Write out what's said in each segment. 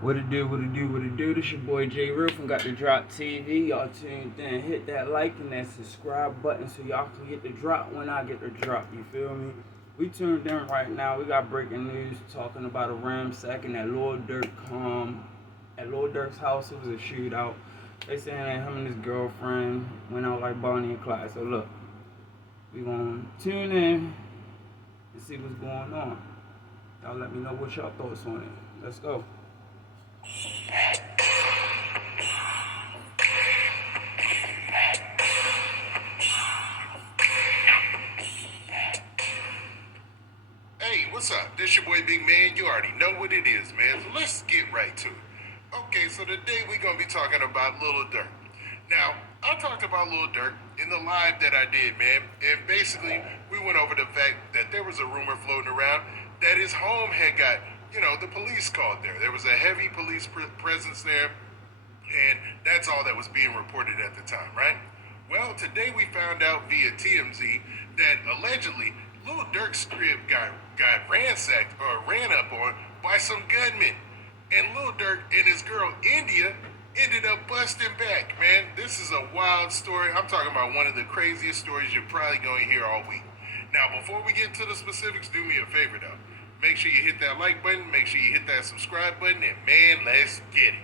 What it do, what it do, what it do? This your boy J Real from Got the Drop TV. Y'all tuned in. Hit that like and that subscribe button so y'all can get the drop when I get the drop. You feel me? We tuned in right now. We got breaking news talking about a ransacking at Lil Durk at Lil Durk's house. It was a shootout. They saying that him and his girlfriend went out like Bonnie and Clyde. So look, we gonna tune in and see what's going on. Y'all let me know what y'all thoughts on it. Let's go. Hey, what's up? This your boy Big Man. You already know what it is, man. So let's get right to it. Okay, so today we're gonna be talking about Lil Durk. Now, I talked about Lil Durk in the live that I did, man, and basically we went over the fact that there was a rumor floating around that his home had got, the police called there. There was a heavy police presence there, and that's all that was being reported at the time, right? Well, today we found out via TMZ that allegedly Lil Durk's crib got ransacked or ran up on by some gunmen. And Lil Durk and his girl India ended up busting back, man. This is a wild story. I'm talking about one of the craziest stories you're probably going to hear all week. Now, before we get to the specifics, do me a favor though. Make sure you hit that like button, make sure you hit that subscribe button, and man, let's get it.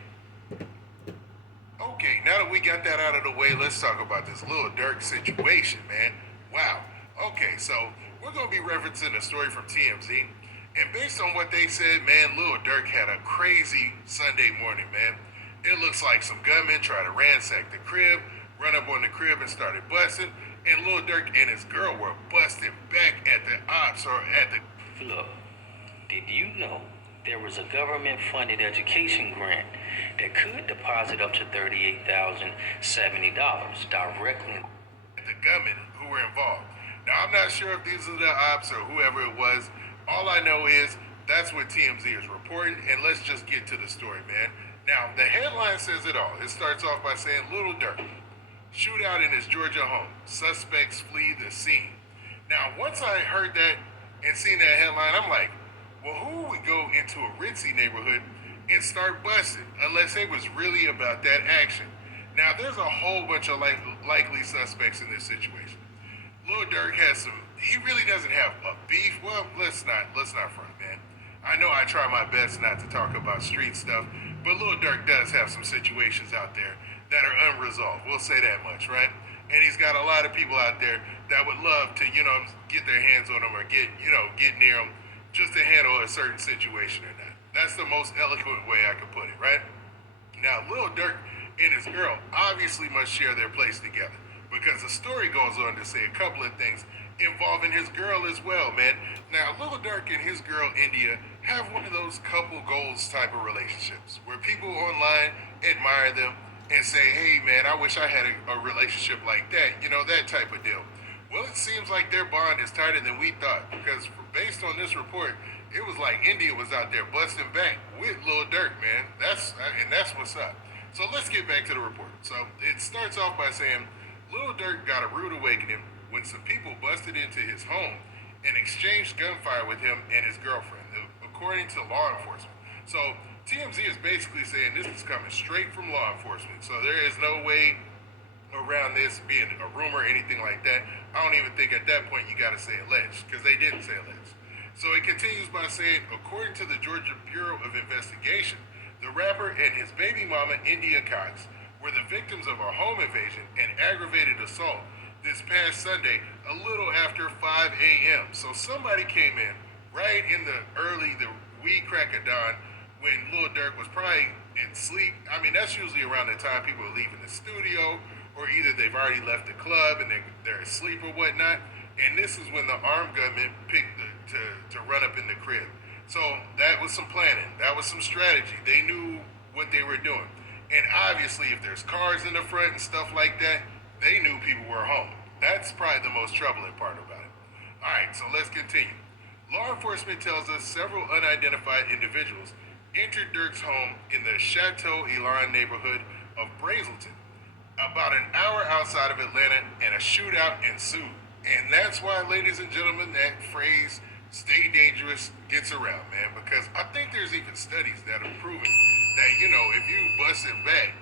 Okay, now that we got that out of the way, let's talk about this Lil Durk situation, man. Wow. Okay, so we're going to be referencing a story from TMZ. And based on what they said, man, Lil Durk had a crazy Sunday morning, man. It looks like some gunmen tried to ransack the crib, run up on the crib and started busting. And Lil Durk and his girl were busting back at the ops or at the... Look, did you know there was a government-funded education grant that could deposit up to $38,070 directly the gunmen who were involved? Now, I'm not sure if these are the ops or whoever it was. All I know is that's what TMZ is reporting, and let's just get to the story, man. Now, the headline says it all. It starts off by saying, Lil Durk, shootout in his Georgia home. Suspects flee the scene. Now, once I heard that and seen that headline, I'm like, well, who would go into a ritzy neighborhood and start busting unless it was really about that action? Now, there's a whole bunch of likely suspects in this situation. Lil Durk has some. He really doesn't have a beef. Well, let's not front, man. I know I try my best not to talk about street stuff, but Lil Durk does have some situations out there that are unresolved. We'll say that much, right? And he's got a lot of people out there that would love to, get their hands on him or get near him just to handle a certain situation or not. That's the most eloquent way I could put it, right? Now, Lil Durk and his girl obviously must share their place together because the story goes on to say a couple of things involving his girl as well, man. Now, Lil Durk and his girl India have one of those couple goals type of relationships where people online admire them and say, hey, man, I wish I had a relationship like that, that type of deal. Well, it seems like their bond is tighter than we thought because based on this report, it was like India was out there busting back with Lil Durk, man. That's what's up. So let's get back to the report. So it starts off by saying Lil Durk got a rude awakening when some people busted into his home and exchanged gunfire with him and his girlfriend, according to law enforcement. So TMZ is basically saying this is coming straight from law enforcement. So there is no way around this being a rumor or anything like that. I don't even think at that point you got to say alleged because they didn't say alleged. So it continues by saying, according to the Georgia Bureau of Investigation, the rapper and his baby mama, India Cox, were the victims of a home invasion and aggravated assault this past Sunday a little after 5 a.m. So somebody came in right in the wee crack of dawn when Lil Durk was probably in sleep. I mean, that's usually around the time people are leaving the studio or either they've already left the club and they're asleep or whatnot. And this is when the armed gunman picked to run up in the crib. So that was some planning. That was some strategy. They knew what they were doing. And obviously, if there's cars in the front and stuff like that, they knew people were home. That's probably the most troubling part about it. All right, so let's continue. Law enforcement tells us several unidentified individuals entered Durk's home in the Chateau Elan neighborhood of Brazelton, about an hour outside of Atlanta, and a shootout ensued. And that's why, ladies and gentlemen, that phrase stay dangerous gets around, man, because I think there's even studies that have proven that, if you busting back,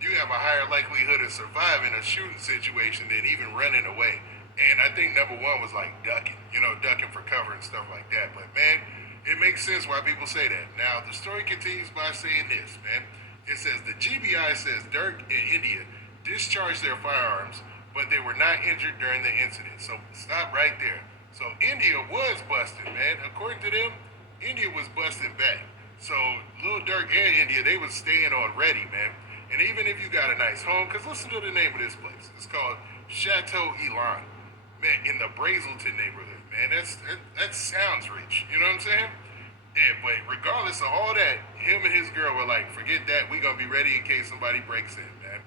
you have a higher likelihood of surviving a shooting situation than even running away. And I think number one was like ducking, ducking for cover and stuff like that. But man, it makes sense why people say that. Now, the story continues by saying this, man. It says the GBI says Durk and India discharged their firearms, but they were not injured during the incident. So stop right there. So India was busted, man. According to them, India was busting back. So Lil Durk and India, they was staying on ready, man. And even if you got a nice home, because listen to the name of this place. It's called Chateau Elan. Man, in the Brazelton neighborhood, man. That sounds rich. You know what I'm saying? Yeah, but regardless of all that, him and his girl were like, forget that, we gonna be ready in case somebody breaks in, man.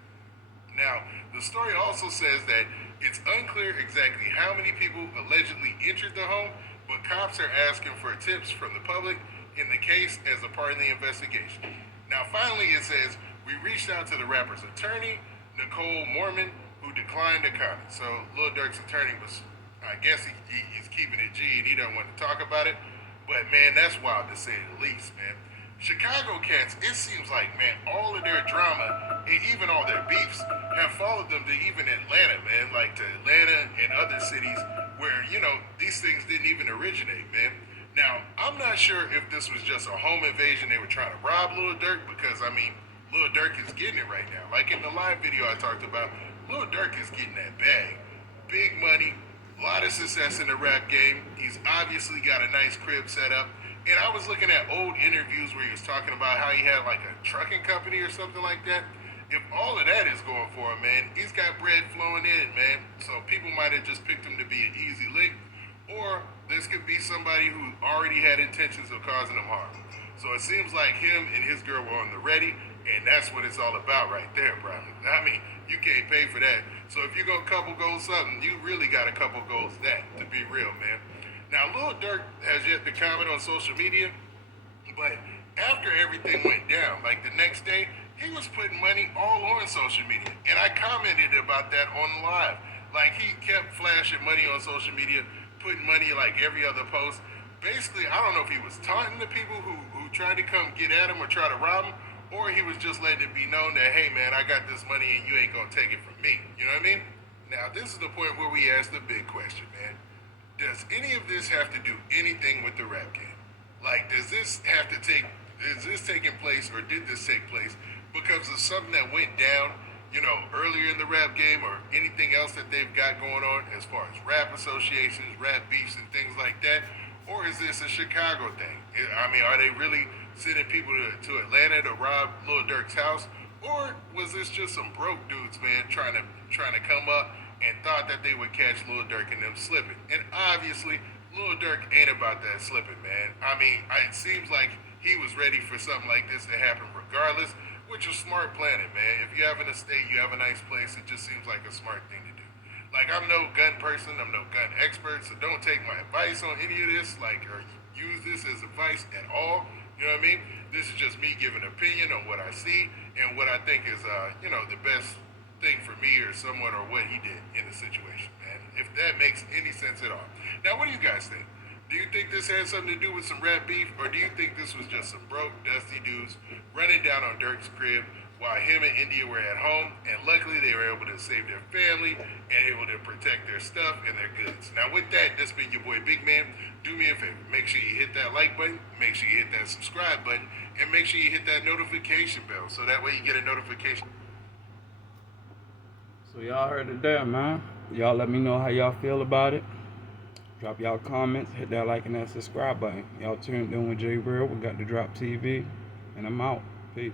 Now, the story also says that it's unclear exactly how many people allegedly entered the home, but cops are asking for tips from the public in the case as a part of the investigation. Now, finally, it says, we reached out to the rapper's attorney, Nicole Mormon, who declined to comment. So Lil Durk's attorney was, I guess he's keeping it G and he don't want to talk about it. But man, that's wild to say the least, man. Chicago cats, it seems like, man, all of their drama and even all their beefs have followed them to even Atlanta, man. Like to Atlanta and other cities where, these things didn't even originate, man. Now, I'm not sure if this was just a home invasion they were trying to rob Lil Durk because, Lil Durk is getting it right now. Like in the live video I talked about, Lil Durk is getting that bag. Big money, a lot of success in the rap game. He's obviously got a nice crib set up. And I was looking at old interviews where he was talking about how he had like a trucking company or something like that. If all of that is going for him, man, he's got bread flowing in, man. So people might have just picked him to be an easy lick. Or this could be somebody who already had intentions of causing him harm. So it seems like him and his girl were on the ready. And that's what it's all about right there, bro. You can't pay for that. So if you're going to couple goals something, you really got a couple goals that, to be real, man. Now, Lil Durk has yet to comment on social media, but after everything went down, like the next day, he was putting money all on social media. And I commented about that on live. Like, he kept flashing money on social media, putting money like every other post. Basically, I don't know if he was taunting the people who tried to come get at him or try to rob him, or he was just letting it be known that, hey man, I got this money and you ain't gonna take it from me. You know what I mean? Now, this is the point where we ask the big question, man. Does any of this have to do anything with the rap game? Like, is this taking place or did this take place because of something that went down, earlier in the rap game or anything else that they've got going on as far as rap associations, rap beefs and things like that? Or is this a Chicago thing? Are they really sending people to Atlanta to rob Lil Durk's house, or was this just some broke dudes, man, trying to come up and thought that they would catch Lil Durk and them slipping? And obviously, Lil Durk ain't about that slipping, man. It seems like he was ready for something like this to happen regardless, which is smart planning, man. If you have an estate, you have a nice place, it just seems like a smart thing to do. Like, I'm no gun person, I'm no gun expert, so don't take my advice on any of this, or use this as advice at all. You know what I mean? This is just me giving an opinion on what I see and what I think is, the best thing for me or someone or what he did in the situation, man. If that makes any sense at all. Now, what do you guys think? Do you think this had something to do with some rap beef, or do you think this was just some broke, dusty dudes running down on Durk's crib while him and India were at home, and luckily they were able to save their family and able to protect their stuff and their goods? Now, with that, this been your boy Big Man. Do me a favor, make sure you hit that like button, make sure you hit that subscribe button, and make sure you hit that notification bell so that way you get a notification. So y'all heard it there, man. Y'all let me know how y'all feel about it. Drop y'all comments, hit that like and that subscribe button. Y'all tuned in with J Real. We got the Drop TV, and I'm out. Peace.